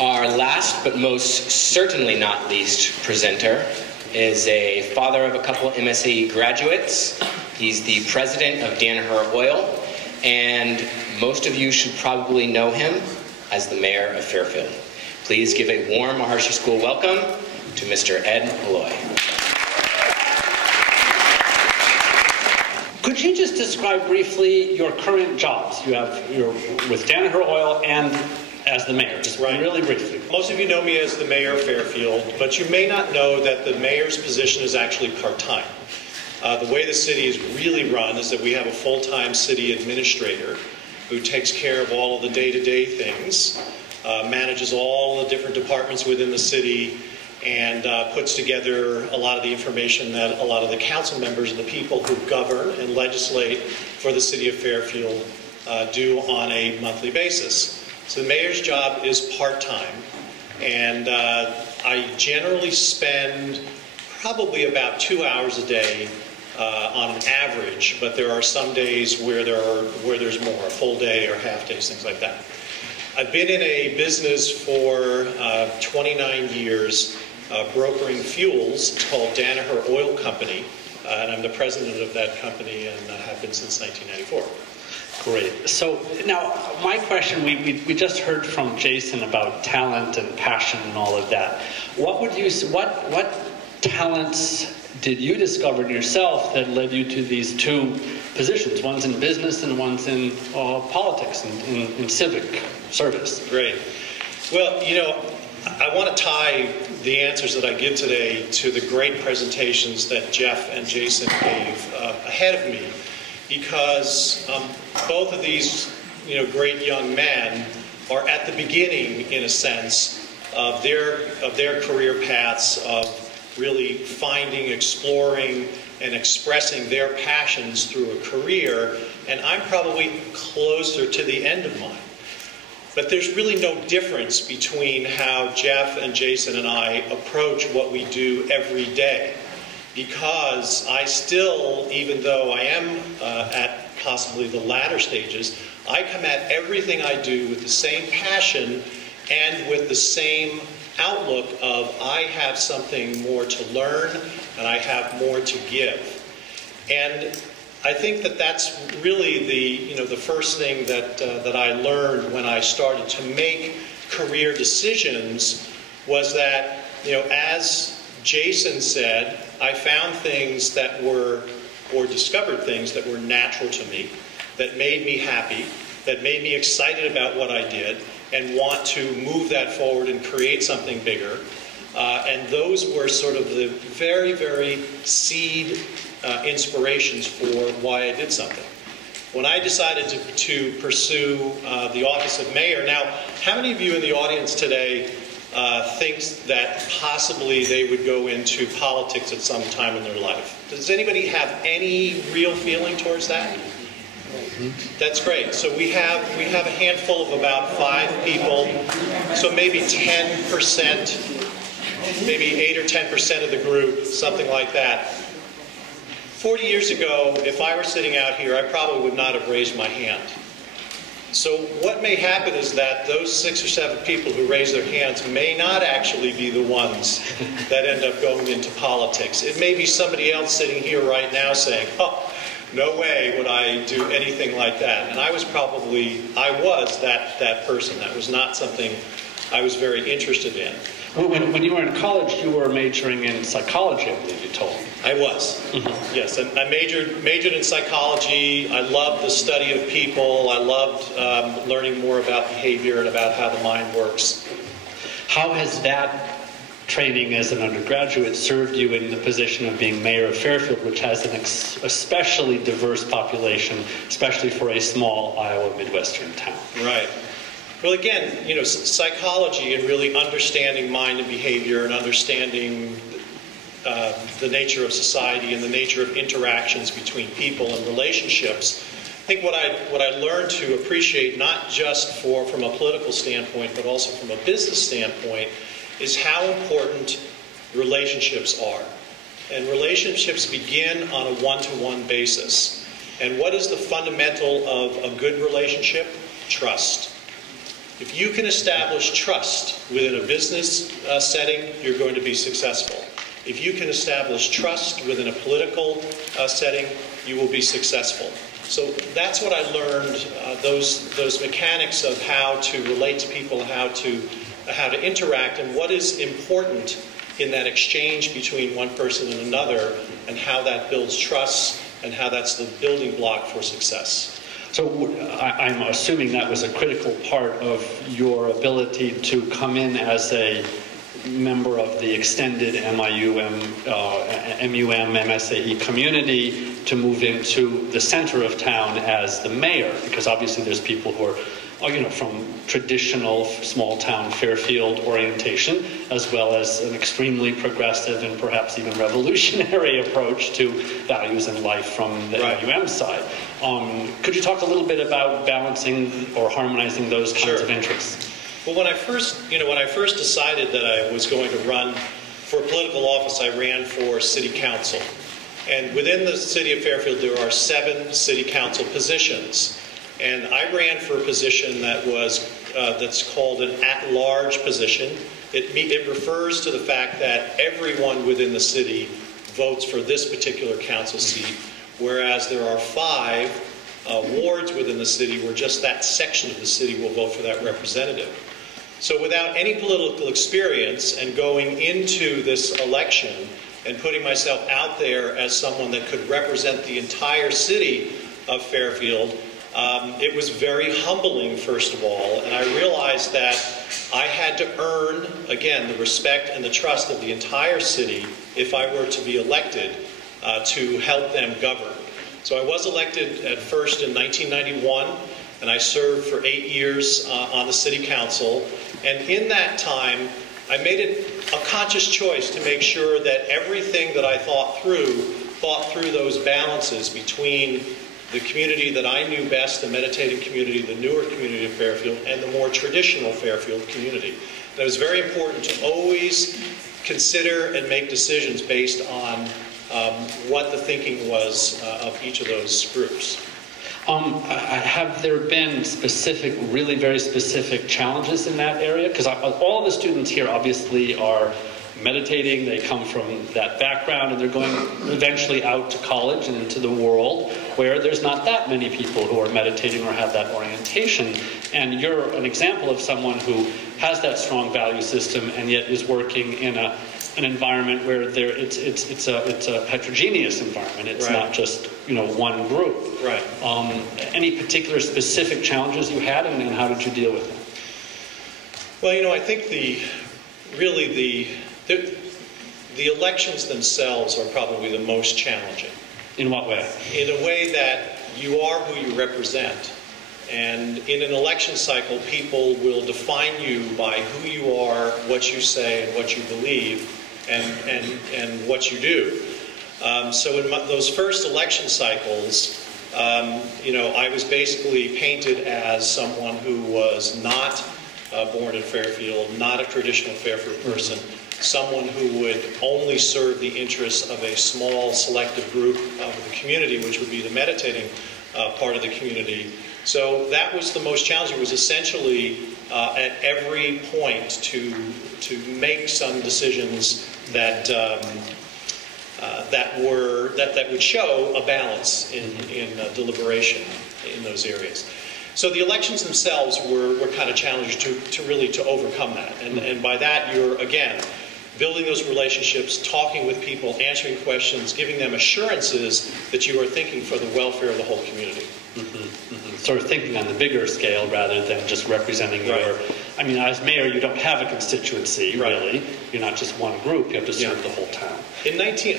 Our last but most certainly not least presenter is a father of a couple MSA graduates. He's the president of Danaher Oil, and most of you should probably know him as the mayor of Fairfield. Please give a warm Maharshi School welcome to Mr. Ed Malloy. Could you just describe briefly your current jobs? You're with Danaher Oil and as the mayor, just really briefly. Most of you know me as the mayor of Fairfield, but you may not know that the mayor's position is actually part-time. The way the city is really run is that we have a full-time city administrator who takes care of all of the day-to-day things, manages all the different departments within the city, and puts together a lot of the information that a lot of the council members and the people who govern and legislate for the city of Fairfield do on a monthly basis. So the mayor's job is part-time, and I generally spend probably about 2 hours a day on an average, but there are some days where there's more, a full day or half days, things like that. I've been in a business for 29 years, brokering fuels. It's called Danaher Oil Company, and I'm the president of that company and have been since 1994. Great. So now my question, we just heard from Jason about talent and passion and all of that. What talents did you discover in yourself that led you to these two positions? One's in business and one's in politics and in civic service. Great. Well, you know, I want to tie the answers that I give today to the great presentations that Jeff and Jason gave ahead of me, because both of these, great young men are at the beginning, in a sense, of their career paths of really finding, exploring, and expressing their passions through a career, and I'm probably closer to the end of mine. But there's really no difference between how Jeff and Jason and I approach what we do every day, because I still, even though I am at possibly the latter stages, I come at everything I do with the same passion and with the same outlook of I have something more to learn and I have more to give. And I think that that's really the first thing that I learned when I started to make career decisions was that, as Jason said, I found things that were, or discovered things that were natural to me, that made me happy, that made me excited about what I did, and want to move that forward and create something bigger. And those were sort of the very, very seed inspirations for why I did something. When I decided to pursue the office of mayor, now, how many of you in the audience today thinks that possibly they would go into politics at some time in their life? Does anybody have any real feeling towards that? That's great. So we have a handful of about 5 people, so maybe 10%, maybe 8 or 10% of the group, something like that. 40 years ago, if I were sitting out here, I probably would not have raised my hand. So what may happen is that those 6 or 7 people who raise their hands may not actually be the ones that end up going into politics. It may be somebody else sitting here right now saying, oh, no way would I do anything like that. And I was that person. That was not something I was very interested in. When you were in college, you were majoring in psychology, I believe you told me. I was. Mm-hmm. Yes, and I majored in psychology. I loved the study of people. I loved learning more about behavior and about how the mind works. How has that training as an undergraduate served you in the position of being mayor of Fairfield, which has an especially diverse population, especially for a small Iowa Midwestern town? Right. Well, again, psychology and really understanding mind and behavior and understanding the nature of society and the nature of interactions between people and relationships. I think what I learned to appreciate, not just from a political standpoint, but also from a business standpoint, is how important relationships are. And relationships begin on a one-to-one basis. And what is the fundamental of a good relationship? Trust. If you can establish trust within a business setting, you're going to be successful. If you can establish trust within a political setting, you will be successful. So that's what I learned, those mechanics of how to relate to people, how to interact, and what is important in that exchange between one person and another, and how that builds trust, and how that's the building block for success. So I'm assuming that was a critical part of your ability to come in as a member of the extended MUM, MSAE community to move into the center of town as the mayor, because obviously there's people who are from traditional small town Fairfield orientation, as well as an extremely progressive and perhaps even revolutionary approach to values and life from the MUM side. Could you talk a little bit about balancing or harmonizing those kinds of interests? Well, when I first decided that I was going to run for a political office, I ran for city council. And within the city of Fairfield, there are 7 city council positions. And I ran for a position that was that's called an at-large position. It refers to the fact that everyone within the city votes for this particular council seat, whereas there are 5 wards within the city where just that section of the city will vote for that representative. So without any political experience and going into this election and putting myself out there as someone that could represent the entire city of Fairfield, it was very humbling, first of all, and I realized that I had to earn, again, the respect and the trust of the entire city if I were to be elected to help them govern. So I was elected at first in 1991, and I served for 8 years on the city council. And in that time, I made it a conscious choice to make sure that everything that I thought through those balances between the community that I knew best, the meditating community, the newer community of Fairfield, and the more traditional Fairfield community. And it was very important to always consider and make decisions based on what the thinking was of each of those groups. Have there been specific, really very specific challenges in that area? Because all the students here obviously are meditating, they come from that background, and they're going eventually out to college and into the world where there's not that many people who are meditating or have that orientation. And you're an example of someone who has that strong value system and yet is working in an environment where it's a heterogeneous environment. It's not just one group. Right. Any particular specific challenges you had, and how did you deal with them? Well, I think the elections themselves are probably the most challenging. In what way? In a way that you are who you represent. And in an election cycle, people will define you by who you are, what you say, and what you believe, and what you do. So in those first election cycles, I was basically painted as someone who was not born in Fairfield, not a traditional Fairfield person, someone who would only serve the interests of a small selective group of the community, which would be the meditating part of the community. So that was the most challenging. It was essentially at every point to make some decisions that would show a balance in deliberation in those areas. So the elections themselves were kind of challenging to overcome that. And by that, you're, again, building those relationships, talking with people, answering questions, giving them assurances that you are thinking for the welfare of the whole community. Mm-hmm, mm-hmm. Sort of thinking on the bigger scale rather than just representing your... I mean, as mayor, you don't have a constituency, really. You're not just one group. You have to serve the whole town.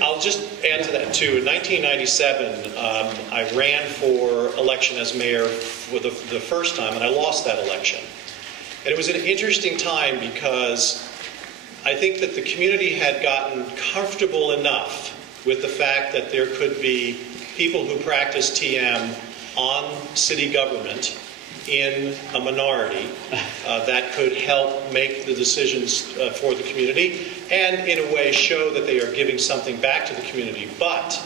I'll just add to that, too. In 1997, I ran for election as mayor for the first time, and I lost that election. And it was an interesting time because I think that the community had gotten comfortable enough with the fact that there could be people who practice TM on city government in a minority that could help make the decisions for the community and in a way show that they are giving something back to the community. But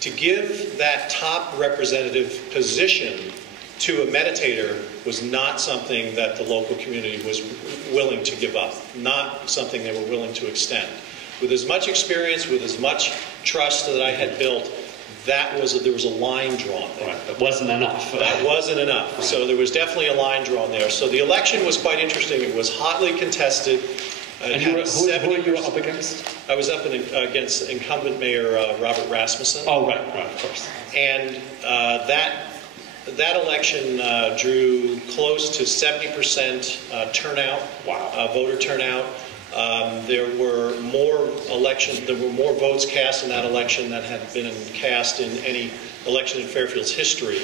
to give that top representative position to a meditator was not something that the local community was willing to give up, not something they were willing to extend. With as much experience, with as much trust that I had built, there was a line drawn there. Right. It wasn't enough. That wasn't enough. Right. So there was definitely a line drawn there. So the election was quite interesting. It was hotly contested. And who were you up against? I was up against incumbent Mayor Robert Rasmussen. Oh, right, of course. And that election drew close to 70% turnout, voter turnout. There were more votes cast in that election than had been cast in any election in Fairfield's history.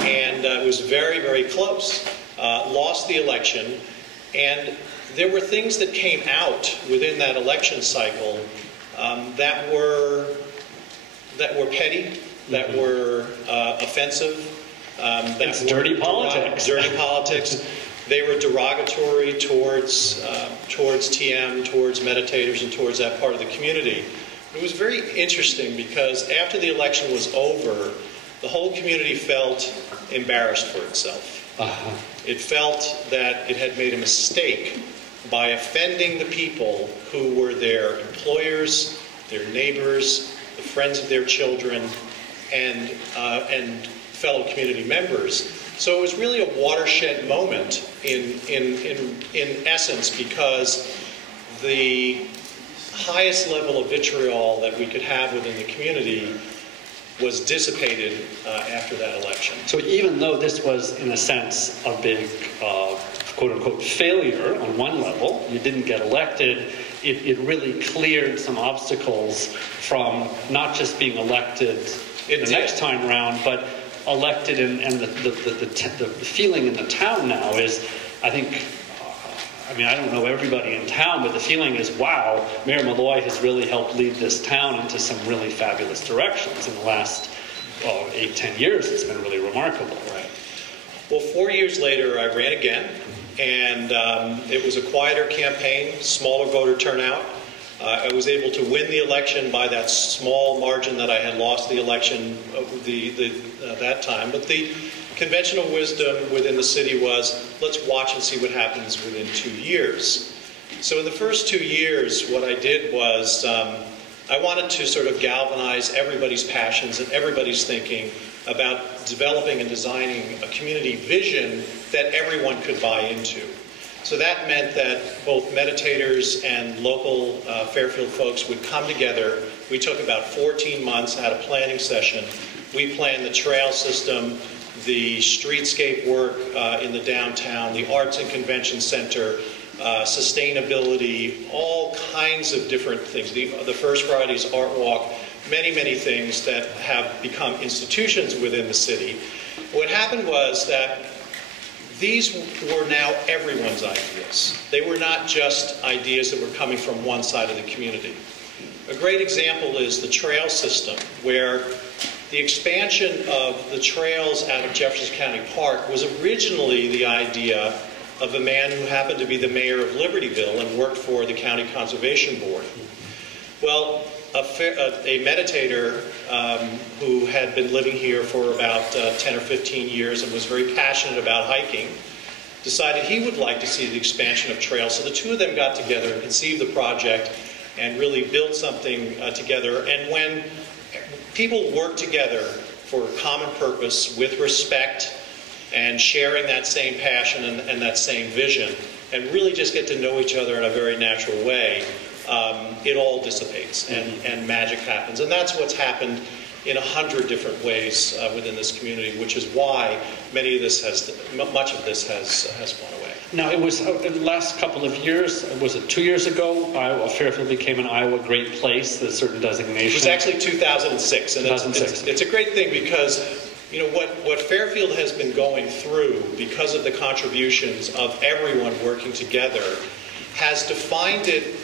And it was very, very close. Lost the election. And there were things that came out within that election cycle that were petty, that were offensive. That's dirty politics. Dirty politics. They were derogatory towards TM, towards meditators, and towards that part of the community. It was very interesting because after the election was over, the whole community felt embarrassed for itself. Uh-huh. It felt that it had made a mistake by offending the people who were their employers, their neighbors, the friends of their children, and fellow community members. So it was really a watershed moment in essence, because the highest level of vitriol that we could have within the community was dissipated after that election. So even though this was, in a sense, a big, quote-unquote, failure on one level, you didn't get elected, it really cleared some obstacles from not just being elected next time round, but elected, and the feeling in the town now is, I think, I don't know everybody in town, but the feeling is, wow, Mayor Malloy has really helped lead this town into some really fabulous directions in the last 8-10 years. It's been really remarkable. Right. Well, 4 years later, I ran again, and it was a quieter campaign, smaller voter turnout. I was able to win the election by that small margin that I had lost the election that time. But the conventional wisdom within the city was, let's watch and see what happens within 2 years. So in the first 2 years, what I did was I wanted to sort of galvanize everybody's passions and everybody's thinking about developing and designing a community vision that everyone could buy into. So that meant that both meditators and local Fairfield folks would come together. We took about 14 months, had a planning session. We planned the trail system, the streetscape work in the downtown, the arts and convention center, sustainability, all kinds of different things. The First Friday's Art Walk, many, many things that have become institutions within the city. What happened was that these were now everyone's ideas. They were not just ideas that were coming from one side of the community. A great example is the trail system, where the expansion of the trails out of Jefferson County Park was originally the idea of a man who happened to be the mayor of Libertyville and worked for the County Conservation Board. Well, a meditator who had been living here for about 10 or 15 years and was very passionate about hiking decided he would like to see the expansion of trails. So the two of them got together and conceived the project and really built something together. And when people work together for a common purpose with respect and sharing that same passion and that same vision, and really just get to know each other in a very natural way, it all dissipates and magic happens. And that's what's happened in 100 different ways within this community, which is why much of this has gone away. Now, it was in the last couple of years, was it 2 years ago, Fairfield became an Iowa Great Place, a certain designation? It was actually 2006. And 2006. It's a great thing because what Fairfield has been going through, because of the contributions of everyone working together, has defined it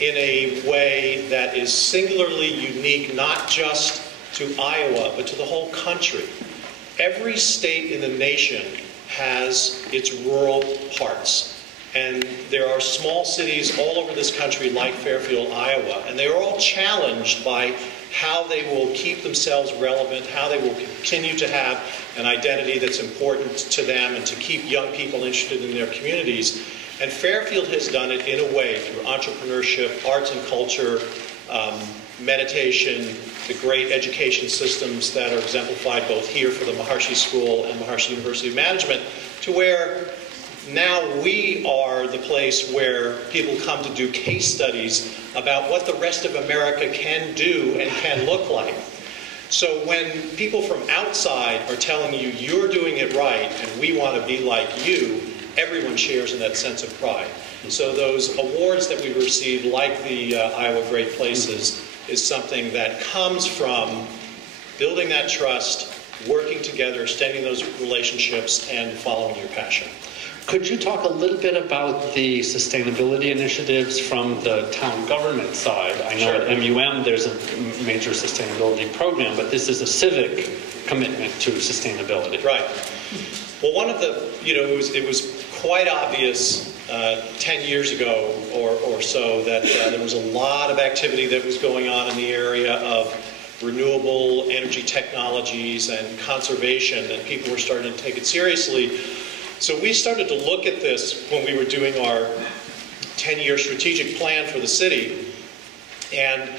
in a way that is singularly unique, not just to Iowa, but to the whole country. Every state in the nation has its rural parts. And there are small cities all over this country like Fairfield, Iowa, and they are all challenged by how they will keep themselves relevant, how they will continue to have an identity that's important to them and to keep young people interested in their communities. And Fairfield has done it in a way through entrepreneurship, arts and culture, meditation, the great education systems that are exemplified both here for the Maharshi School and Maharshi University of Management, to where now we are the place where people come to do case studies about what the rest of America can do and can look like. So when people from outside are telling you you're doing it right and we want to be like you, everyone shares in that sense of pride. So those awards that we receive, like the Iowa Great Places, is something that comes from building that trust, working together, extending those relationships, and following your passion. Could you talk a little bit about the sustainability initiatives from the town government side? I know at MUM there's a major sustainability program, but this is a civic commitment to sustainability. Right. Well, one of the, it was quite obvious 10 years ago or so that there was a lot of activity that was going on in the area of renewable energy technologies and conservation, and people were starting to take it seriously. So we started to look at this when we were doing our 10-year strategic plan for the city, and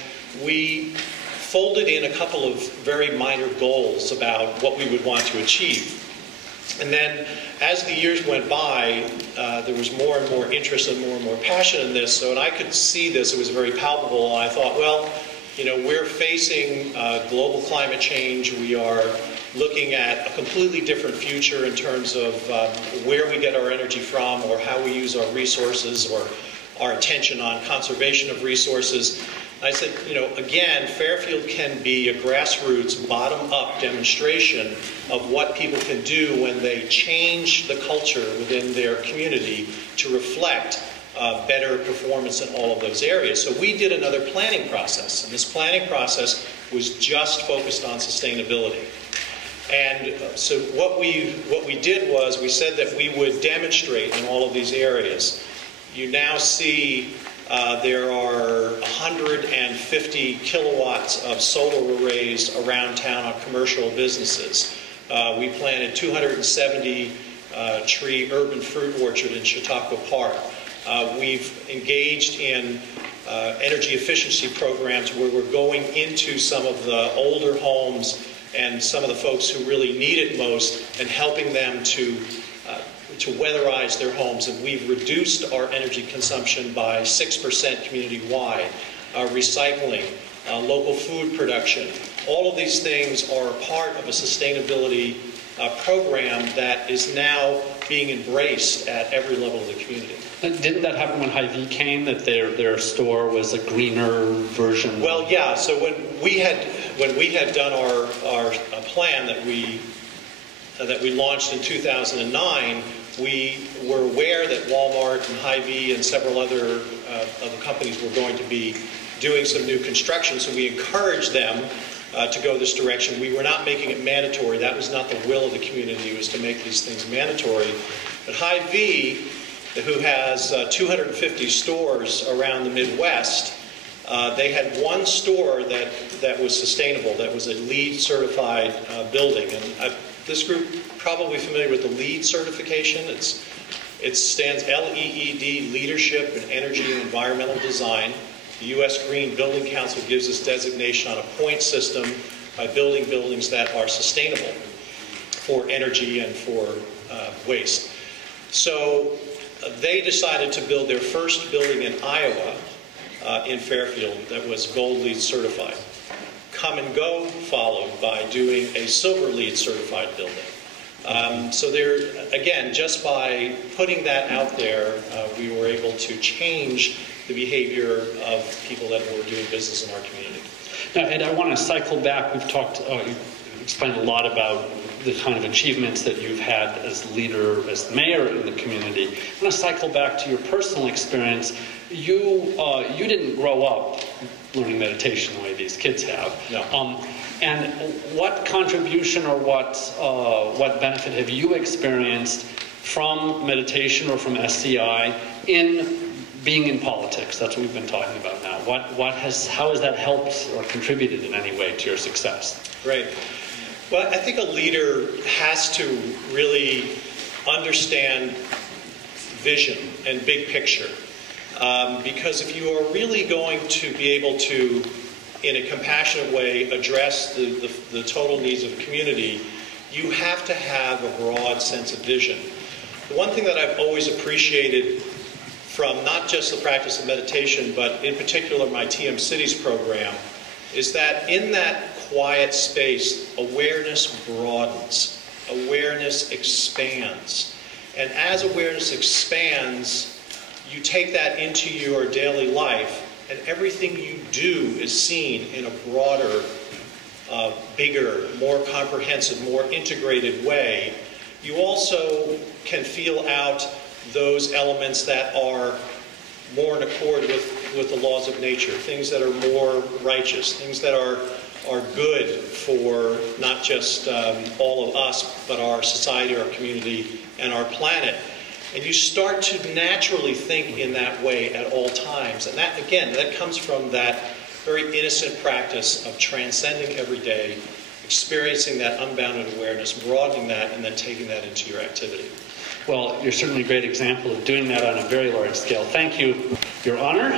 we folded in a couple of very minor goals about what we would want to achieve. And then as the years went by, there was more and more interest and more passion in this. So and I could see this, it was very palpable, and I thought, well, we're facing global climate change. We are looking at a completely different future in terms of where we get our energy from or how we use our resources or our attention on conservation of resources. I said, again, Fairfield can be a grassroots, bottom-up demonstration of what people can do when they change the culture within their community to reflect better performance in all of those areas. So we did another planning process, and this planning process was just focused on sustainability. And so what we did was we said that we would demonstrate in all of these areas. You now see there are 150 kilowatts of solar arrays around town on commercial businesses. We planted 270 tree urban fruit orchard in Chautauqua Park. We've engaged in energy efficiency programs where we're going into some of the older homes and some of the folks who really need it most and helping them to weatherize their homes. And we've reduced our energy consumption by 6% community-wide. Recycling, local food production, all of these things are part of a sustainability program that is now being embraced at every level of the community. Didn't that happen when Hy-Vee came, that their store was a greener version? Well, yeah. So when we had done our plan that we launched in 2009, we were aware that Walmart and Hy-Vee and several other companies were going to be doing some new construction. So we encouraged them to go this direction. We were not making it mandatory. That was not the will of the community, was to make these things mandatory. But Hy-Vee, who has 250 stores around the Midwest, they had one store that was sustainable, that was a LEED certified building. And this group probably familiar with the LEED certification. It stands LEED, Leadership in Energy and Environmental Design. The U.S. Green Building Council gives us designation on a point system by building buildings that are sustainable for energy and for waste. So they decided to build their first building in Iowa, in Fairfield, that was Gold LEED certified. Come and Go followed by doing a Silver LEED certified building. So there, again, just by putting that out there, we were able to change the behavior of people that were doing business in our community. Now, Ed, I want to cycle back. We've talked, you explained a lot about the kind of achievements that you've had as leader, as the mayor in the community. I want to cycle back to your personal experience. You didn't grow up learning meditation the way these kids have. No. And what contribution or what benefit have you experienced from meditation or from SCI in being in politics? That's what we've been talking about now. How has that helped or contributed in any way to your success? Right. Well, I think a leader has to really understand vision and big picture. Because if you are really going to be able to, in a compassionate way, address the total needs of the community, you have to have a broad sense of vision. The one thing that I've always appreciated from not just the practice of meditation, but in particular my TM Cities program, is that in that quiet space, awareness broadens, awareness expands. And as awareness expands, you take that into your daily life, and everything you do is seen in a broader, bigger, more comprehensive, more integrated way. You also can feel out those elements that are more in accord with the laws of nature, things that are more righteous, things that are good for not just all of us, but our society, our community, and our planet. And you start to naturally think in that way at all times. And that, again, that comes from that very innocent practice of transcending every day, experiencing that unbounded awareness, broadening that, and then taking that into your activity. Well, you're certainly a great example of doing that on a very large scale. Thank you, Your Honor.